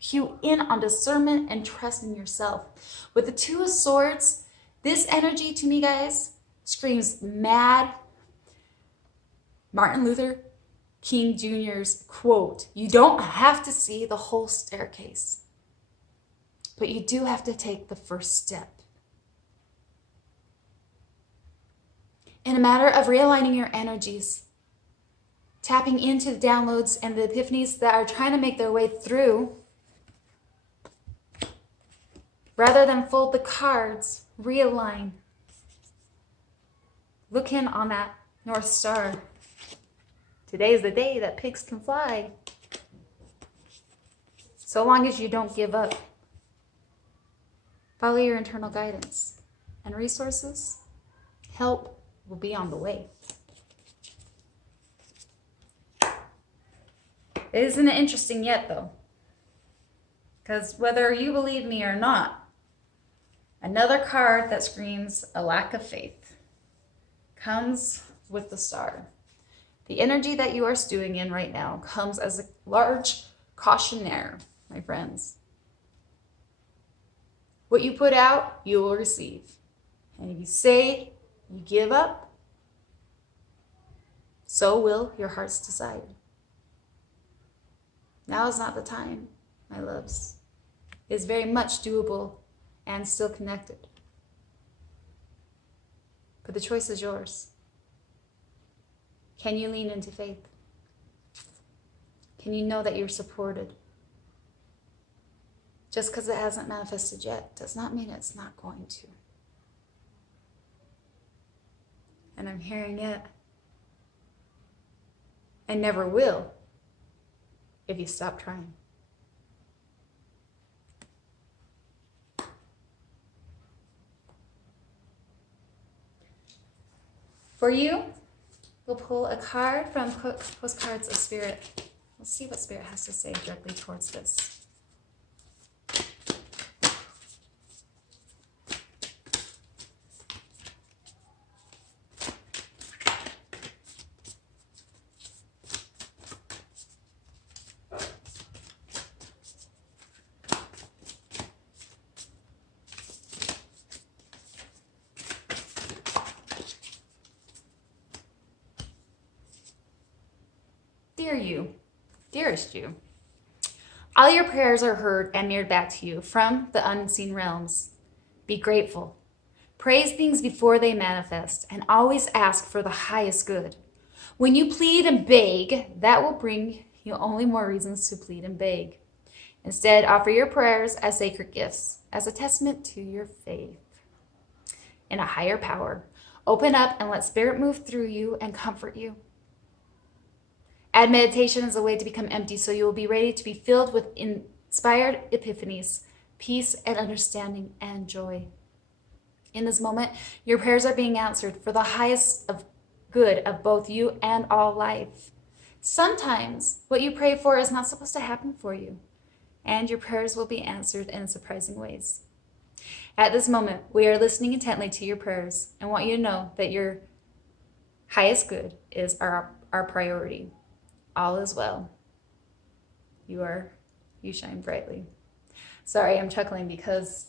cue in on discernment and trust in yourself. With the Two of Swords, this energy to me, guys, screams mad Martin Luther King Jr.'s quote, "You don't have to see the whole staircase, but you do have to take the first step." In a matter of realigning your energies, tapping into the downloads and the epiphanies that are trying to make their way through, rather than fold the cards, realign. Look in on that North Star. Today is the day that pigs can fly. So long as you don't give up. Follow your internal guidance. And resources, help will be on the way. Isn't it interesting yet, though? Because whether you believe me or not, another card that screams a lack of faith comes with the Star. The energy that you are stewing in right now comes as a large cautionnaire, my friends. What you put out, you will receive. And if you say you give up, so will your heart's desire. Now is not the time, my loves. It is very much doable and still connected. But the choice is yours. Can you lean into faith? Can you know that you're supported? Just because it hasn't manifested yet does not mean it's not going to. And I'm hearing it. And never will if you stop trying. For you, we'll pull a card from Postcards of Spirit. We'll see what Spirit has to say directly towards this. Dear you, dearest you, all your prayers are heard and mirrored back to you from the unseen realms. Be grateful. Praise things before they manifest, and always ask for the highest good. When you plead and beg, that will bring you only more reasons to plead and beg. Instead, offer your prayers as sacred gifts, as a testament to your faith in a higher power. Open up and let Spirit move through you and comfort you. Add meditation as a way to become empty, so you will be ready to be filled with inspired epiphanies, peace and understanding and joy. In this moment, your prayers are being answered for the highest of good of both you and all life. Sometimes what you pray for is not supposed to happen for you, and your prayers will be answered in surprising ways. At this moment, we are listening intently to your prayers and want you to know that your highest good is our priority. All is well. You shine brightly. Sorry, I'm chuckling because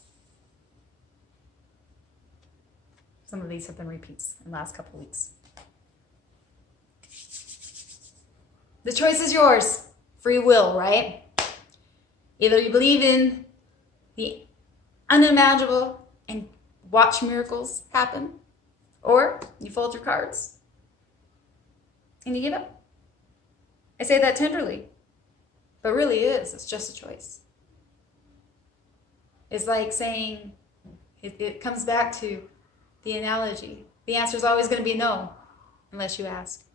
some of these have been repeats in the last couple of weeks. The choice is yours. Free will, right? Either you believe in the unimaginable and watch miracles happen, or you fold your cards and you give up. I say that tenderly, but really it's just a choice. It's like saying, it comes back to the analogy. The answer is always going to be no, unless you ask.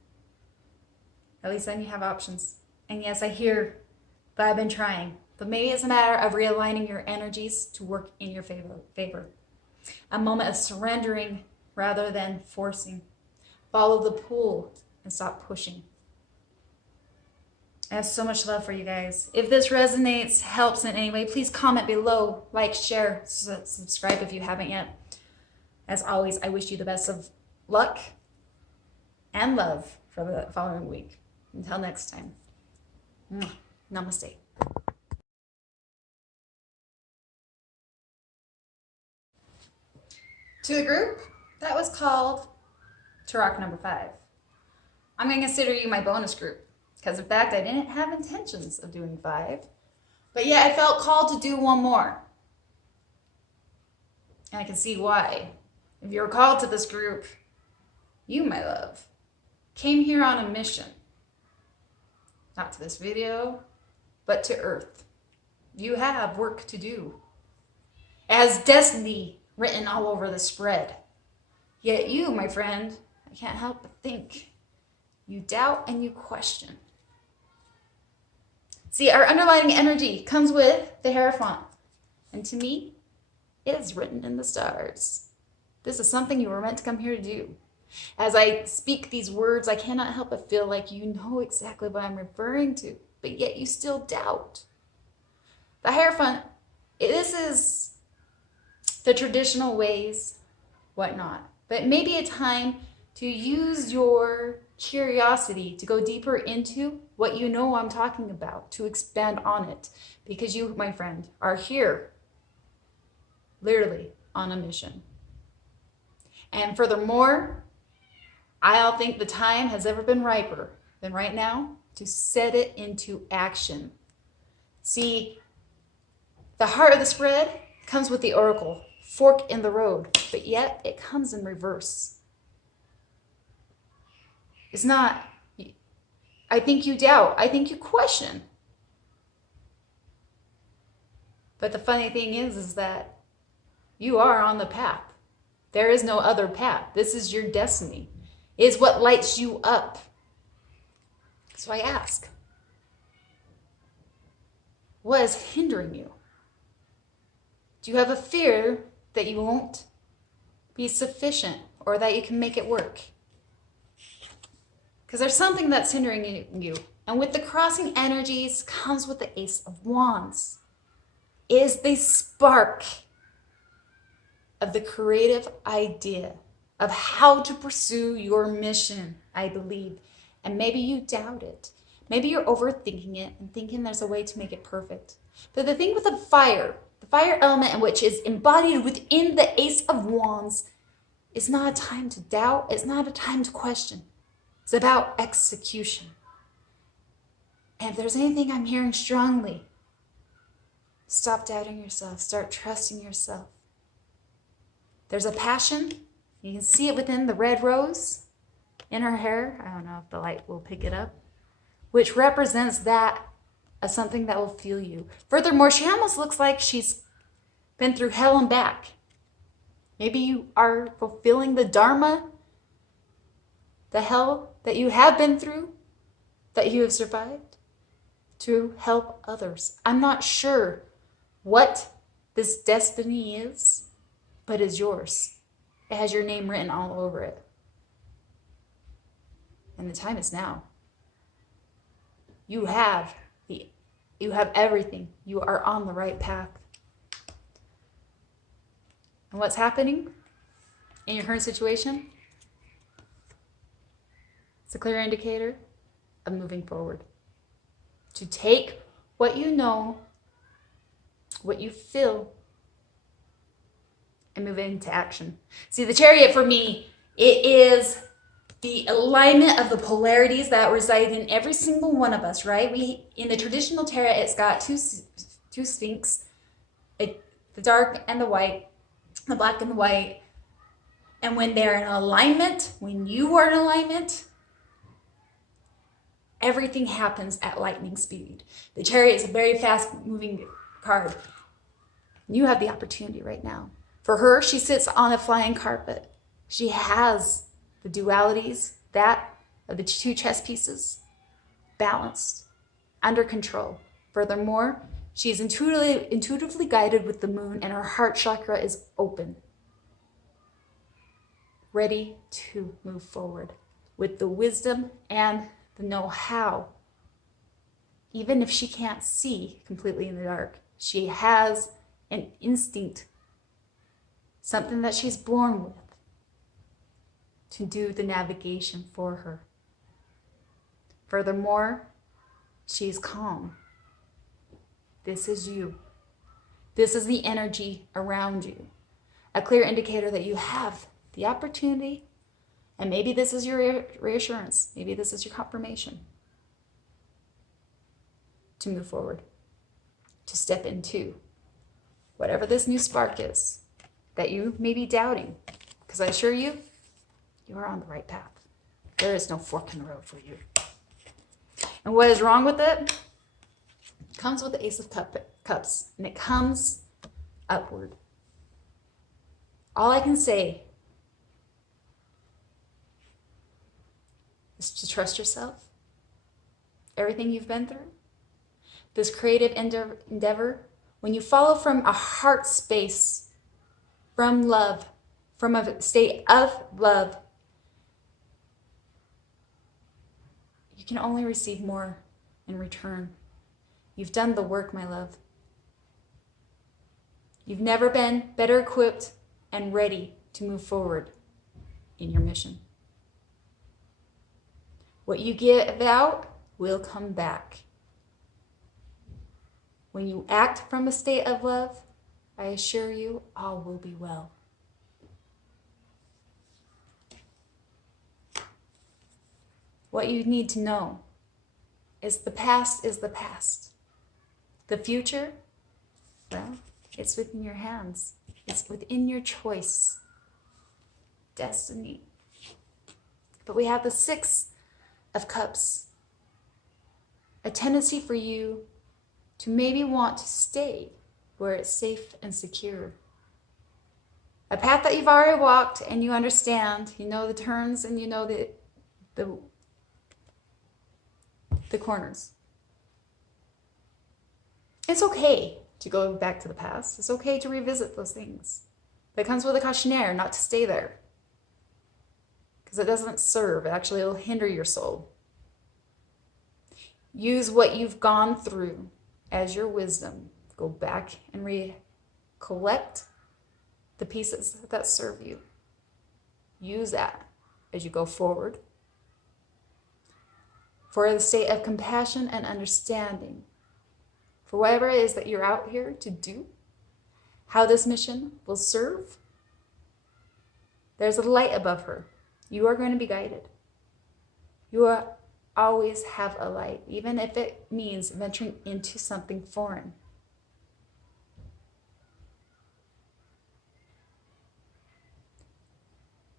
At least then you have options. And yes, I hear that I've been trying, but maybe it's a matter of realigning your energies to work in your favor. A moment of surrendering rather than forcing. Follow the pull and stop pushing. I have so much love for you guys. If this resonates, helps in any way, please comment below, like, share, subscribe if you haven't yet. As always, I wish you the best of luck and love for the following week. Until next time, namaste. To the group, that was called Tarot number 5. I'm going to consider you my bonus group. Because in fact, I didn't have intentions of doing 5. But yet I felt called to do one more. And I can see why. If you were called to this group, you, my love, came here on a mission. Not to this video, but to Earth. You have work to do. As destiny written all over the spread. Yet you, my friend, I can't help but think. You doubt and you question. See, our underlying energy comes with the Hierophant. And to me, it is written in the stars. This is something you were meant to come here to do. As I speak these words, I cannot help but feel like you know exactly what I'm referring to, but yet you still doubt. The Hierophant, this is the traditional ways, whatnot. But maybe a time to use your curiosity to go deeper into what you know I'm talking about, to expand on it. Because you, my friend, are here, literally, on a mission. And furthermore, I don't think the time has ever been riper than right now to set it into action. See, the heart of the spread comes with the oracle, fork in the road, but yet it comes in reverse. It's not, I think you doubt, I think you question. But the funny thing is that you are on the path. There is no other path. This is your destiny. It's what lights you up. So I ask, what is hindering you? Do you have a fear that you won't be sufficient or that you can make it work? Because there's something that's hindering you. And with the crossing energies comes with the Ace of Wands. It is the spark of the creative idea of how to pursue your mission, I believe. And maybe you doubt it. Maybe you're overthinking it and thinking there's a way to make it perfect. But the thing with the fire element, which is embodied within the Ace of Wands, is not a time to doubt. It's not a time to question. It's about execution. And if there's anything I'm hearing strongly, stop doubting yourself. Start trusting yourself. There's a passion. You can see it within the red rose in her hair. I don't know if the light will pick it up, which represents that as something that will fuel you. Furthermore, she almost looks like she's been through hell and back. Maybe you are fulfilling the Dharma, the hell that you have been through, that you have survived, to help others. I'm not sure what this destiny is, but it's yours. It has your name written all over it. And the time is now. You have everything. You are on the right path. And what's happening in your current situation? It's a clear indicator of moving forward. To take what you know, what you feel, and move into action. See, the Chariot for me, it is the alignment of the polarities that reside in every single one of us, right? In the traditional tarot, it's got two sphinx, the dark and the white, the black and the white. And when they're in alignment, when you are in alignment, everything happens at lightning speed. The Chariot is a very fast moving card. You have the opportunity right now. For her, she sits on a flying carpet. She has the dualities, that of the two chess pieces, balanced, under control. Furthermore, she is intuitively guided with the moon, and her heart chakra is open, ready to move forward with the wisdom and the know-how. Even if she can't see completely in the dark, she has an instinct, something that she's born with, to do the navigation for her. Furthermore, she's calm. This is you. This is the energy around you. A clear indicator that you have the opportunity, and maybe this is your reassurance, maybe this is your confirmation, to move forward, to step into whatever this new spark is that you may be doubting. Because I assure you, you are on the right path. There is no fork in the road for you. And what is wrong with it comes with the Ace of Cups, and it comes upward. All I can say is to trust yourself, everything you've been through, this creative endeavor, when you follow from a heart space, from love, from a state of love, you can only receive more in return. You've done the work, my love. You've never been better equipped and ready to move forward in your mission. What you give out will come back. When you act from a state of love, I assure you, all will be well. What you need to know is the past is the past. The future, well, it's within your hands. It's within your choice. Destiny. But we have the Six of Cups. A tendency for you to maybe want to stay where it's safe and secure. A path that you've already walked and you understand, you know the turns and you know the corners. It's okay to go back to the past. It's okay to revisit those things. But it comes with a cautionnaire not to stay there. Because it doesn't serve. Actually, it'll hinder your soul. Use what you've gone through as your wisdom. Go back and collect the pieces that serve you. Use that as you go forward. For the state of compassion and understanding. For whatever it is that you're out here to do, how this mission will serve, there's a light above her. You are going to be guided. You always have a light, even if it means venturing into something foreign.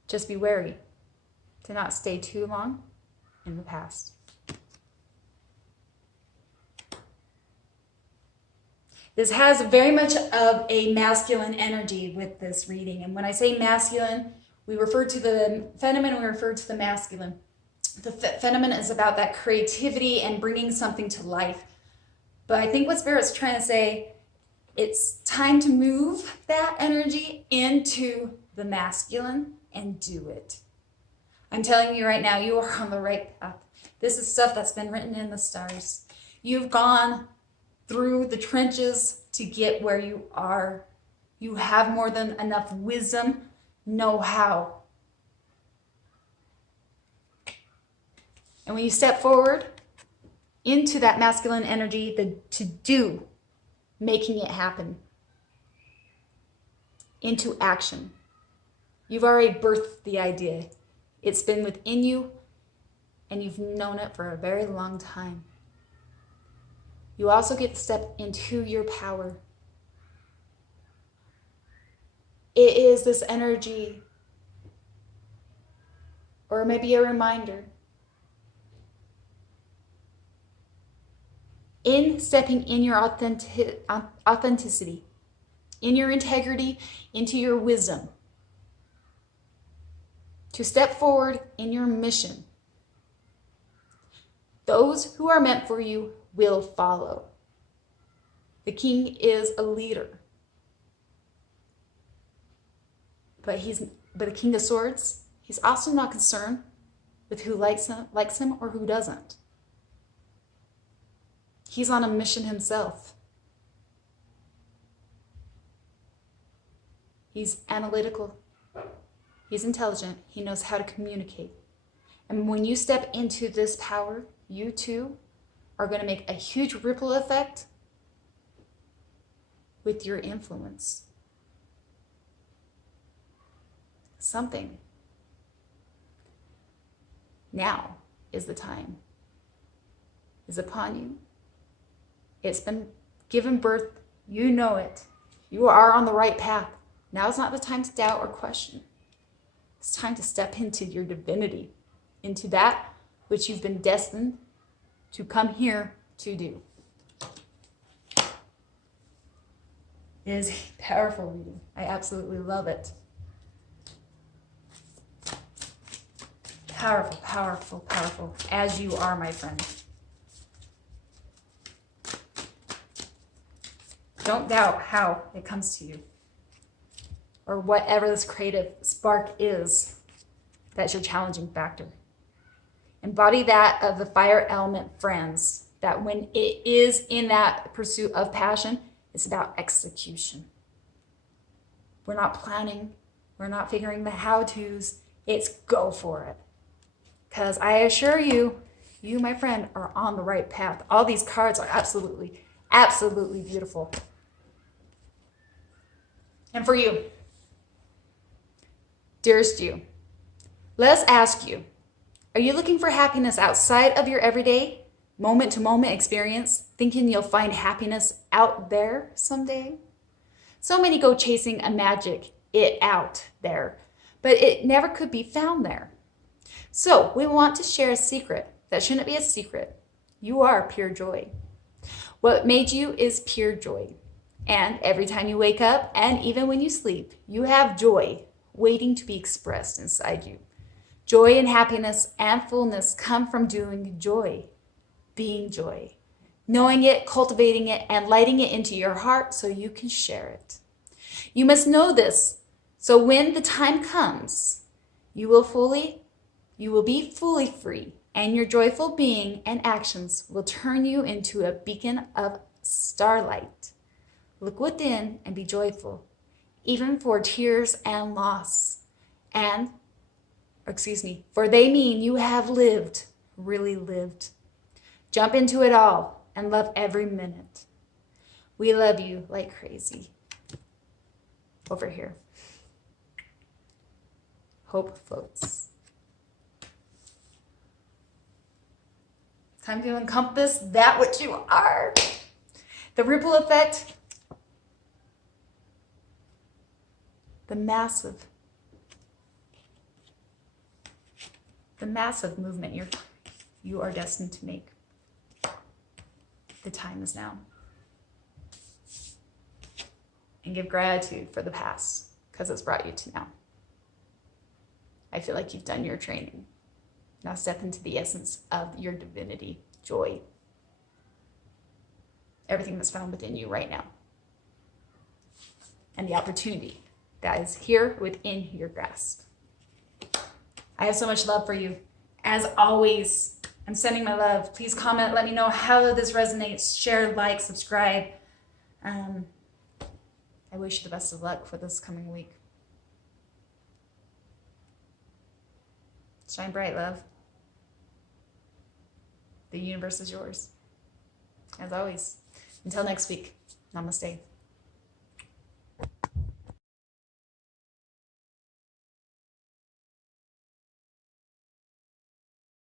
Just be wary to not stay too long in the past. This has very much of a masculine energy with this reading. And when I say masculine, we refer to the feminine, we refer to the masculine. The feminine is about that creativity and bringing something to life. But I think what Spirit's trying to say, it's time to move that energy into the masculine and do it. I'm telling you right now, you are on the right path. This is stuff that's been written in the stars. You've gone through the trenches to get where you are. You have more than enough wisdom, know-how. And when you step forward into that masculine energy, the to-do, making it happen, into action. You've already birthed the idea. It's been within you, and you've known it for a very long time. You also get to step into your power. It is this energy, or maybe a reminder, in stepping in your authenticity, in your integrity, into your wisdom, to step forward in your mission. Those who are meant for you will follow. The king is a leader. But the King of Swords, he's also not concerned with who likes him or who doesn't. He's on a mission himself. He's analytical. He's intelligent. He knows how to communicate. And when you step into this power, you too are going to make a huge ripple effect with your influence. Something. Now is the time. Is upon you. It's been given birth. You know it. You are on the right path. Now is not the time to doubt or question. It's time to step into your divinity, into that which you've been destined to come here to do. It is a powerful reading. I absolutely love it. Powerful, powerful, powerful, as you are, my friend. Don't doubt how it comes to you, or whatever this creative spark is that's your challenging factor. Embody that of the fire element friends, that when it is in that pursuit of passion, it's about execution. We're not planning, we're not figuring the how-tos, it's go for it. Because I assure you, you, my friend, are on the right path. All these cards are absolutely, absolutely beautiful. And for you, dearest you, let us ask you, are you looking for happiness outside of your everyday, moment-to-moment experience, thinking you'll find happiness out there someday? So many go chasing a magic it out there, but it never could be found there. So we want to share a secret that shouldn't be a secret. You are pure joy. What made you is pure joy. And every time you wake up, and even when you sleep, you have joy waiting to be expressed inside you. Joy and happiness and fullness come from doing joy, being joy, knowing it, cultivating it, and lighting it into your heart so you can share it. You must know this, so when the time comes, you will be fully free, and your joyful being and actions will turn you into a beacon of starlight. Look within and be joyful, even for tears and loss. For they mean you have lived, really lived. Jump into it all and love every minute. We love you like crazy. Over here. Hope floats. Time to encompass that which you are. The ripple effect. The massive movement you are destined to make. The time is now. And give gratitude for the past, because it's brought you to now. I feel like you've done your training. Now step into the essence of your divinity, joy. Everything that's found within you right now. And the opportunity that is here within your grasp. I have so much love for you. As always, I'm sending my love. Please comment, let me know how this resonates. Share, like, subscribe. I wish you the best of luck for this coming week. Shine bright, love. The universe is yours. As always. Until next week, namaste.